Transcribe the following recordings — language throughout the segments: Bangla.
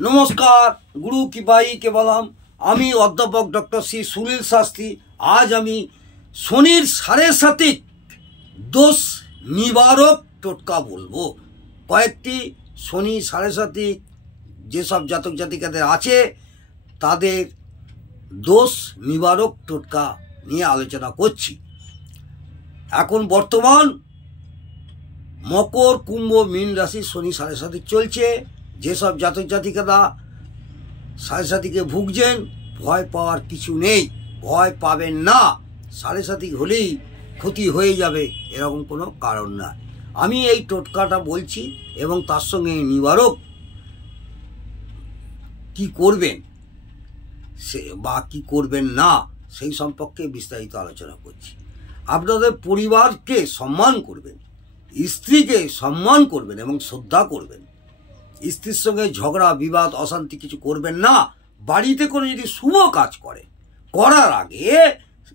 नमस्कार गुरु की बाई के बलम आमी अध्यापक डॉक्टर श्री सुनील शास्त्री। आज आमी शनिर साढ़े सातिक दोष निवारक टोटका बोलबो। कयेकटी शनि साढ़े सातिक जे सब जातक जातिकादेर आछे तादेर दोष निवारक टोटका निये आलोचना करछि। एखन बर्तमान मकर कुम्भ मीन राशि शनि साढ़े सातिक चलছে। যে সব জাতক জাতিকারা সাড়ে সাতিকে ভুগছেন ভয় পাওয়ার কিছু নেই, ভয় পাবেন না। সাড়ে সাতিক হলেই ক্ষতি হয়ে যাবে এরকম কোনো কারণ না। আমি এই টোটকাটা বলছি এবং তার সঙ্গে নিবারক কি করবেন সে বা কি করবেন না সেই সম্পর্কে বিস্তারিত আলোচনা করছি। আপনাদের পরিবারকে সম্মান করবেন, স্ত্রীকে সম্মান করবেন এবং শ্রদ্ধা করবেন। স্ত্রীর সঙ্গে ঝগড়া বিবাদ অশান্তি কিছু করবেন না। বাড়িতে কোনো যদি শুভ কাজ করার আগে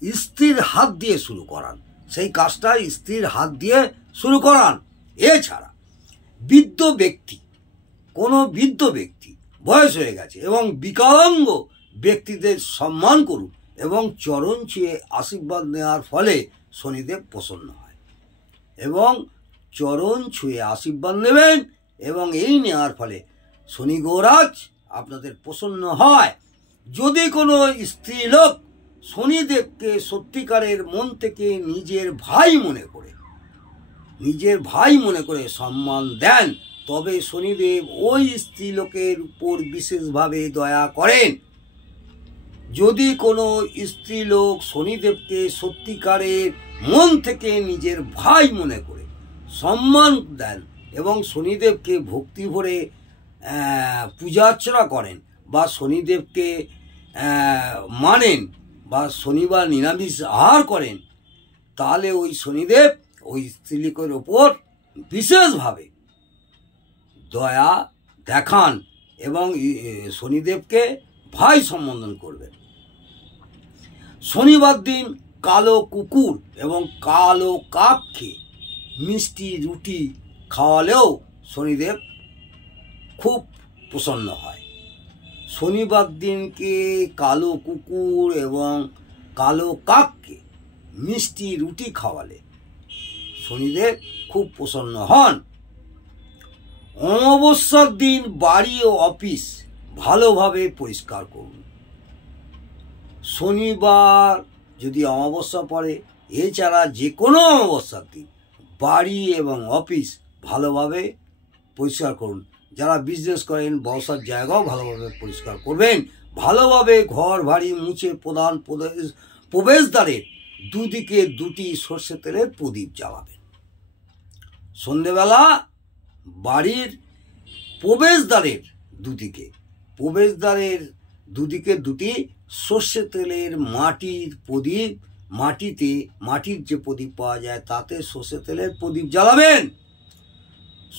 স্ত্রীর হাত দিয়ে শুরু করান, সেই কাজটা স্ত্রীর হাত দিয়ে শুরু করান। এছাড়া কোনো বৃদ্ধ ব্যক্তি বয়স হয়ে গেছে এবং বিকলাঙ্গ ব্যক্তিদের সম্মান করুন এবং চরণ ছুঁয়ে আশীর্বাদ নেওয়ার ফলে শনিদেব প্রসন্ন হয় এবং চরণ ছুঁয়ে আশীর্বাদ নেবেন এবং এই নেওয়ার ফলে শনি গৌরাজ আপনাদের প্রসন্ন হয়। যদি কোনো স্ত্রীলোক শনিদেবকে সত্যিকারের মন থেকে নিজের ভাই মনে করে সম্মান দেন তবে শনিদেব ওই স্ত্রীলোকের উপর বিশেষভাবে দয়া করেন। যদি কোনো স্ত্রীলোক শনিদেবকে সত্যিকারের মন থেকে নিজের ভাই মনে করে সম্মান দেন এবং শনিদেবকে ভক্তি ভরে পূজা অর্চনা করেন বা শনিদেবকে মানেন বা শনিবার নিরামিষ আহার করেন, তাহলে ওই শনিদেব ওই স্ত্রীলোকের ওপর বিশেষভাবে দয়া দেখান এবং শনিদেবকে ভাই সম্বোধন করবেন। শনিবার দিন কালো কুকুর এবং কালো কাককে মিষ্টি রুটি খাওয়ালেও শনিদেব খুব প্রসন্ন হয়। শনিবার দিনকে কালো কুকুর এবং কালো কাককে মিষ্টি রুটি খাওয়ালে শনিদেব খুব প্রসন্ন হন। অমাবস্যার দিন বাড়ি ও অফিস ভালোভাবে পরিষ্কার করুন। শনিবার যদি অমাবস্যা পড়ে, এছাড়া যে কোনো অমাবস্যার দিন বাড়ি এবং অফিস ভালোভাবে পরিষ্কার করুন। যারা বিজনেস করেন বসার জায়গাও ভালোভাবে পরিষ্কার করবেন। ভালোভাবে ঘর বাড়ি মুছে প্রবেশদ্বারের দুদিকে দুটি সর্ষে তেলের প্রদীপ জ্বালাবেন। সন্ধেবেলা বাড়ির প্রবেশদ্বারের দুদিকে দুটি সর্ষে তেলের মাটির প্রদীপ, মাটির যে প্রদীপ পাওয়া যায় তাতে সর্ষে তেলের প্রদীপ জ্বালাবেন।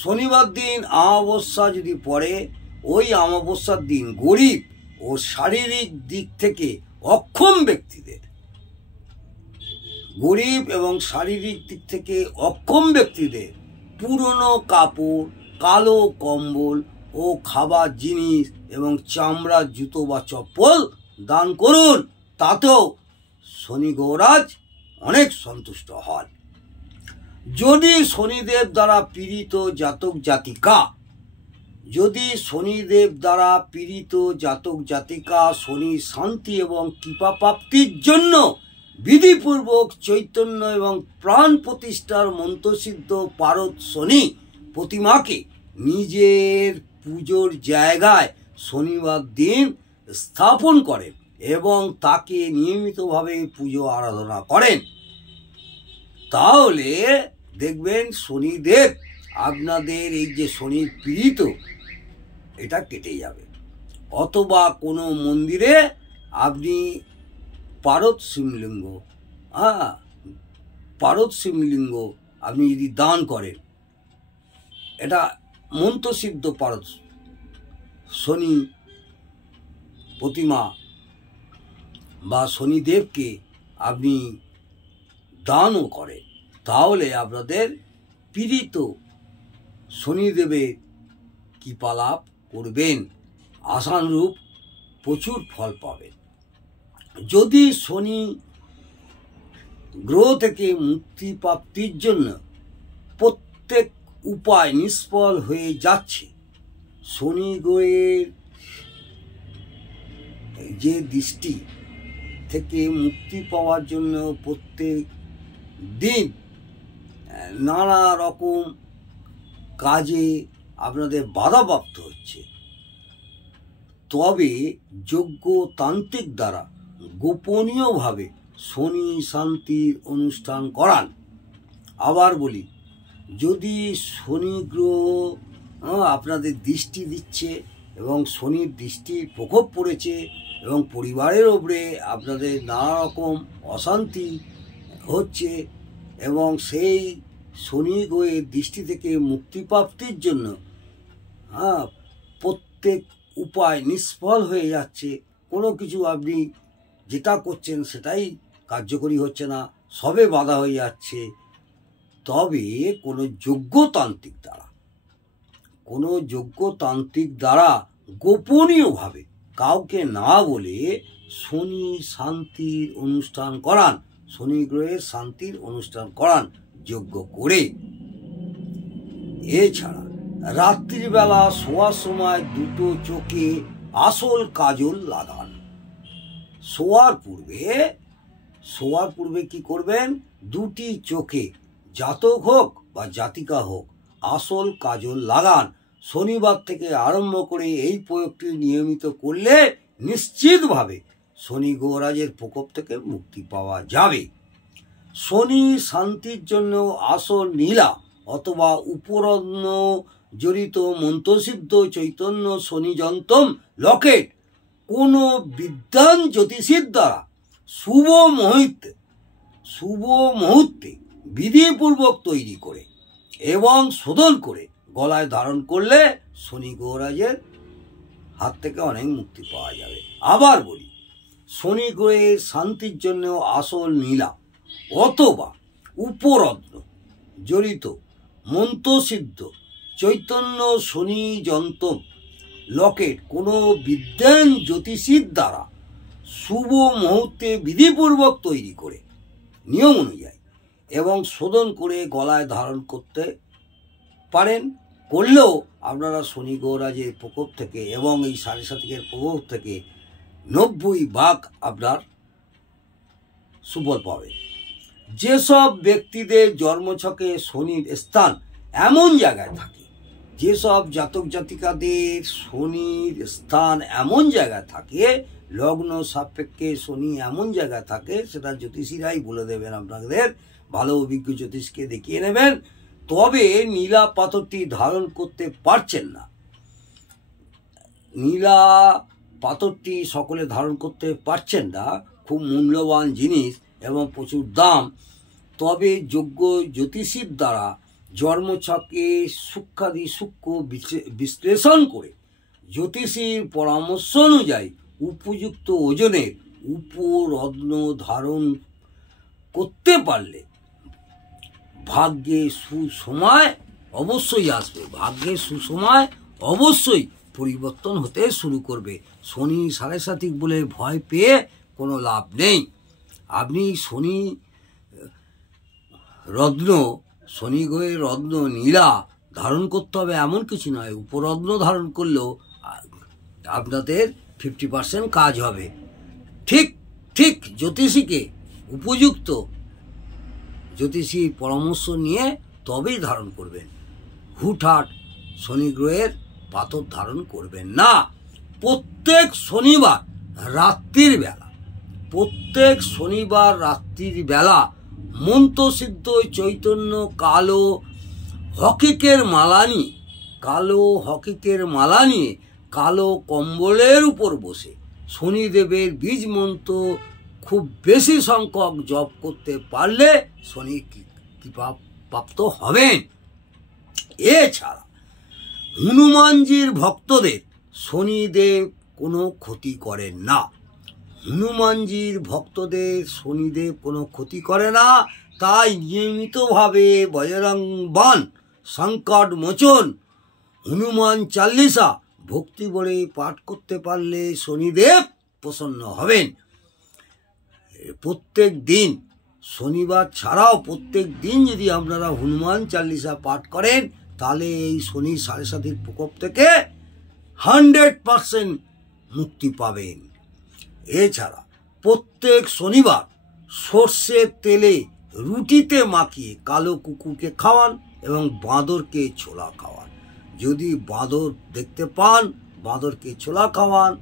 শনিবার দিন অমাবস্যা যদি পড়ে, ওই অমাবস্যার দিন গরিব ও শারীরিক দিক থেকে অক্ষম ব্যক্তিদের পুরনো কাপড়, কালো কম্বল ও খাবার জিনিস এবং চামড়ার জুতো বা চপ্পল দান করুন। তাতেও শনি গৌরাজ অনেক সন্তুষ্ট হন। যদি শনিদেব দ্বারা পীড়িত জাতক জাতিকা শনি শান্তি এবং কৃপা প্রাপ্তির জন্য বিধিপূর্বক চৈতন্য এবং প্রাণ প্রতিষ্ঠার মন্ত্রসিদ্ধ পারদ শনি প্রতিমাকে নিজের পুজোর জায়গায় শনিবার দিন স্থাপন করেন এবং তাকে নিয়মিতভাবে পুজো আরাধনা করেন, তাহলে দেখবেন শনিদেব আপনাদের এই যে শনির পীড়িত এটা কেটে যাবে। অথবা কোনো মন্দিরে আপনি পারদ শিবলিঙ্গ আপনি যদি দান করেন, এটা মন্ত্রসিদ্ধ পারদ শনি প্রতিমা বা শনিদেবকে আপনি দানও করেন, তাহলে আপনাদের পীড়িত শনিদেবের কৃপা লাভ করবেন। আশানুরূপ প্রচুর ফল পাবেন। যদি শনি গ্রহ থেকে মুক্তি প্রাপ্তির জন্য প্রত্যেক উপায় নিষ্ফল হয়ে যাচ্ছে, শনি গ্রহের যে দৃষ্টি থেকে মুক্তি পাওয়ার জন্য প্রত্যেক দিন নানা রকম কাজে আপনাদের বাধাপ্রাপ্ত হচ্ছে, তবে যোগ্য তান্ত্রিক দ্বারা গোপনীয়ভাবে শনি শান্তির অনুষ্ঠান করান। আবার বলি, যদি শনি গ্রহ আপনাদের দৃষ্টি দিচ্ছে এবং শনির দৃষ্টির প্রকোপ পড়েছে এবং পরিবারের ওপরে আপনাদের নানা রকম অশান্তি হচ্ছে এবং সেই শনি গ্রহের দৃষ্টি থেকে মুক্তিপ্রাপ্তির জন্য প্রত্যেক উপায় নিষ্ফল হয়ে যাচ্ছে, কোনো কিছু আপনি যেটা করছেন সেটাই কার্যকরী হচ্ছে না, সবে বাধা হয়ে যাচ্ছে, তবে কোনো যোগ্যতান্ত্রিক দ্বারা গোপনীয়ভাবে কাউকে না বলে শনি শান্তির অনুষ্ঠান করান, শনি গ্রহের শান্তির অনুষ্ঠান করান যজ্ঞ করে। এছাড়া রাত্রিবেলা শোয়ার সময় দুটো চোখে আসল কাজল লাগান। শোয়ার পূর্বে কি করবেন, দুটি চোখে জাতক হোক বা জাতিকা হোক আসল কাজল লাগান। শনিবার থেকে আরম্ভ করে এই প্রয়োগটি নিয়মিত করলে নিশ্চিতভাবে শনি গ্রহরাজের প্রকোপ থেকে মুক্তি পাওয়া যাবে। শনি শান্তির জন্য আসল নীলা অথবা উপরত্ন জড়িত মন্ত্রসিদ্ধ চৈতন্য শনি যন্ত্রম লকেট কোন বিদ্বান জ্যোতিষীর দ্বারা শুভ মুহূর্তে বিধিপূর্বক তৈরি করে এবং শোধন করে গলায় ধারণ করলে শনি গ্রহরাজের হাত থেকে অনেক মুক্তি পাওয়া যাবে। আবার বলি, শনি গ্রহের শান্তির জন্য আসল নীলা অথবা উপরত্ন জড়িত মন্ত্রসিদ্ধ চৈতন্য শনি যন্ত্র লকেট কোনো বিদ্বান জ্যোতিষীর দ্বারা শুভ মুহূর্তে বিধিপূর্বক তৈরি করে নিয়ম অনুযায়ী এবং শোধন করে গলায় ধারণ করতে পারেন। করলেও আপনারা শনি গ্রহরাজের প্রকোপ থেকে এবং এই সাড়ে সাতিকের প্রকোপ থেকে 90% আপনার সুফল পাবেন। যেসব ব্যক্তিদের জন্মছকে শনির স্থান এমন জায়গায় থাকে, যেসব জাতক জাতিকাদের শনির স্থান এমন জায়গায় থাকে, লগ্ন সাপেক্ষে শনি এমন জায়গায় থাকে, সেটা জ্যোতিষীরাই বলে দেবেন আপনাদের, ভালো অভিজ্ঞ জ্যোতিষকে দেখিয়ে নেবেন। তবে নীলা পাথরটি ধারণ করতে পারছেন না, নীলা পাথরটি সকলে ধারণ করতে পারছেন না, খুব মূল্যবান জিনিস এবং প্রচুর দাম, তবে যোগ্য জ্যোতিষীর দ্বারা জন্মছকে সূক্ষ্মাদি সূক্ষ্ম বিশ্লেষণ করে জ্যোতিষীর পরামর্শ অনুযায়ী উপযুক্ত ওজনের উপরত্ন ধারণ করতে পারলে ভাগ্যে সুসময় অবশ্যই আসবে, ভাগ্যে সুসময় অবশ্যই পরিবর্তন হতে শুরু করবে। শনি সাড়ে সাতিক বলে ভয় পেয়ে কোনো লাভ নেই। আপনি শনি গ্রহের রত্ন নীলা ধারণ করতে হবে এমন কিছু নয়, উপরত্ন ধারণ করলেও আপনাদের 50% কাজ হবে। ঠিক জ্যোতিষীকে উপযুক্ত জ্যোতিষীর পরামর্শ নিয়ে তবেই ধারণ করবেন। হুটহাট শনি গ্রহের পাথর ধারণ করবেন না। প্রত্যেক শনিবার রাত্রির বেলা মন্ত্রসিদ্ধ চৈতন্য কালো হকিকের মালা নিয়ে কালো কম্বলের উপর বসে শনিদেবের বীজ মন্ত্র খুব বেশি সংখ্যক জপ করতে পারলে শনি কৃপা প্রাপ্ত হবেন। এছাড়া হনুমানজির ভক্তদের শনিদেব কোনো ক্ষতি করেন না, হনুমানজির ভক্তদের শনিদেব কোনো ক্ষতি করে না। তাই নিয়মিতভাবে বজরং বাণ, সংকট মোচন, হনুমান চাল্লিশা ভক্তি ভরে পাঠ করতে পারলে শনিদেব প্রসন্ন হবেন। প্রত্যেক দিন, শনিবার ছাড়াও প্রত্যেক দিন যদি আপনারা হনুমান চালিসা পাঠ করেন, তাহলে এই শনি সাড়ে সাতির প্রকোপ থেকে 100% মুক্তি পাবেন। এছাড়া প্রত্যেক শনিবার সর্ষের তেলে রুটিতে মাখিয়ে কালো কুকুরকে খাওয়ান এবং বাঁদরকে ছোলা খাওয়ান। যদি বাঁদর দেখতে পান, বাঁদরকে ছোলা খাওয়ান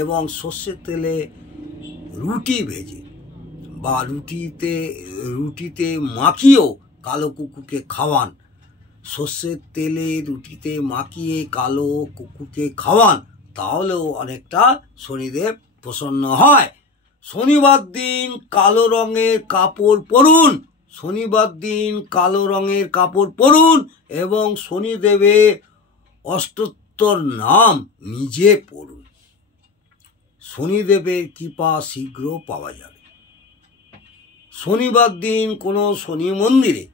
এবং সর্ষের তেলে রুটি ভেজে বা রুটিতে মাখিয়েও কালো কুকুরকে খাওয়ান। সর্ষের তেলে রুটিতে মাখিয়ে কালো কুকুরকে খাওয়ান, তাহলেও অনেকটা শনিদেব প্রসন্ন হয়। শনিবার দিন কালো রঙের কাপড় পরুন, শনিবার দিন কালো রঙের কাপড় পরুন এবং শনিদেবের অষ্টোত্তর নাম নিজে পড়ুন। শনিদেবের কৃপা শীঘ্র পাওয়া যাবে। শনিবার দিন কোনো শনি মন্দিরে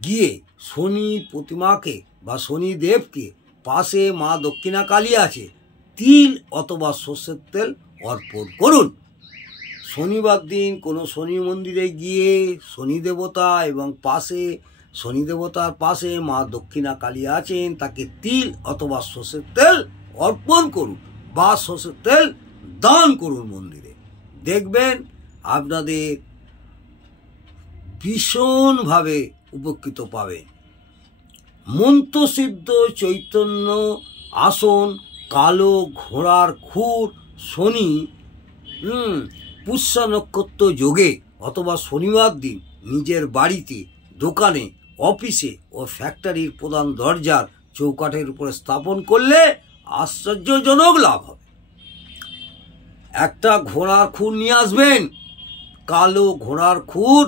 গিয়ে শনি প্রতিমাকে বা শনিদেবকে, পাশে মা দক্ষিণা কালী আছে, তিল অথবা সর্ষের তেল অর্পণ করুন। শনিবার দিন কোনো শনি মন্দিরে গিয়ে শনি দেবতা এবং শনি দেবতার পাশে মা দক্ষিণা কালী আছেন, তাকে তিল অথবা সর্ষের তেল অর্পণ করুন বা সর্ষের তেল দান করুন মন্দিরে। দেখবেন আপনাদের ভীষণভাবে উপকৃত পাবেন। মন্ত্রসিদ্ধ চৈতন্য আসন, কালো ঘোড়ার খুর, শনি পুষ্যা নক্ষত্র যোগে অথবা শনিবার দিন নিজের বাড়িতে, দোকানে, অফিসে ও ফ্যাক্টরির প্রধান দরজার চৌকাঠের উপরে স্থাপন করলে আশ্চর্যজনক লাভ হবে। একটা ঘোড়ার খুর নিয়ে আসবেন, কালো ঘোড়ার খুর,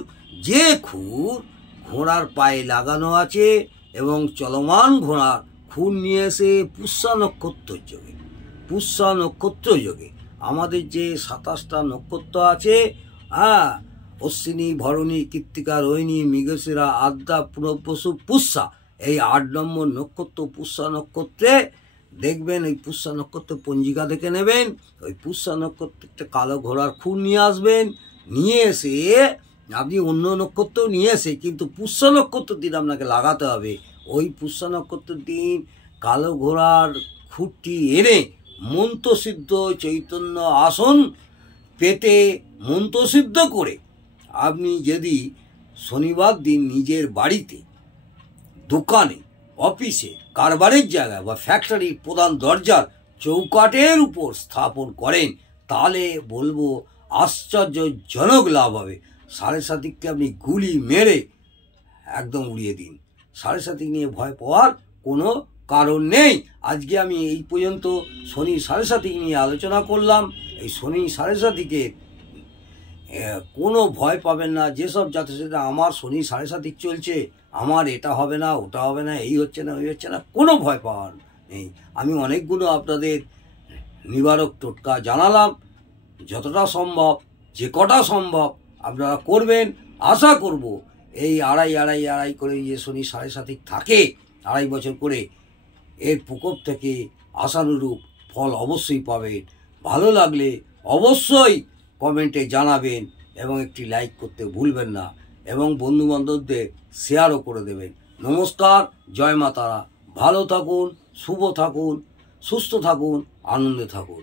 যে খুর ঘোড়ার পায়ে লাগানো আছে, এবং চলমান ঘোড়ার খুর নিয়ে এসে পুষ্যা নক্ষত্র যোগে আমাদের যে 27টা নক্ষত্র আছে, অশ্বিনী, ভরণী, কৃত্তিকা, রোহিণী, মৃগশিরা, আদ্রা, পুনর্বসু, পুষ্যা, এই 8 নম্বর নক্ষত্র পুষ্যা নক্ষত্রে দেখবেন। এই পুষ্যা নক্ষত্র পঞ্জিকা দেখে নেবেন। ওই পুষ্যা নক্ষত্রে কালো ঘোড়ার খুর নিয়ে আসবেন, নিয়ে এসে আপনি অন্য নক্ষত্র নিয়ে এসে, কিন্তু পুষ্যা নক্ষত্র দিন আপনাকে লাগাতে হবে। ওই পুষ্যা নক্ষত্রের দিন কালো ঘোড়ার খুঁটটি এনে মন্ত্রসিদ্ধ চৈতন্য আসন পেতে মন্ত্রসিদ্ধ করে আপনি যদি শনিবার দিন নিজের বাড়িতে, দোকানে, অফিসে, কারবারের জায়গায় বা ফ্যাক্টরির প্রধান দরজার চৌকাঠের উপর স্থাপন করেন, তাহলে বলবো আশ্চর্যজনক লাভ হবে। সাড়ে সাতিককে আপনি গুলি মেরে একদম উড়িয়ে দিন। সাড়ে সাতিক নিয়ে ভয় পাওয়ার কোনো কারণ নেই। আজকে আমি এই পর্যন্ত শনি সাড়ে সাতিক নিয়ে আলোচনা করলাম। এই শনি সাড়ে সাতিকে কোনো ভয় পাবেন না। যেসব জাতকরা আমার শনি সাড়ে সাতিক চলছে, আমার এটা হবে না, ওটা হবে না, এই হচ্ছে না, ওই হচ্ছে না, কোনো ভয় পাওয়ার নেই। আমি অনেকগুলো আপনাদের নিবারক টোটকা জানালাম। যতটা সম্ভব, যে কটা সম্ভব আপনারা করবেন। আশা করব এই আড়াই করে যে শনি সাড়ে সাতিক থাকে 2.5 বছর করে, এর প্রকোপ থেকে আশানুরূপ ফল অবশ্যই পাবেন। ভালো লাগলে অবশ্যই কমেন্টে জানাবেন এবং একটি লাইক করতে ভুলবেন না, এবং বন্ধুবান্ধবদের শেয়ারও করে দেবেন। নমস্কার, জয় মা তারা। ভালো থাকুন, শুভ থাকুন, সুস্থ থাকুন, আনন্দে থাকুন।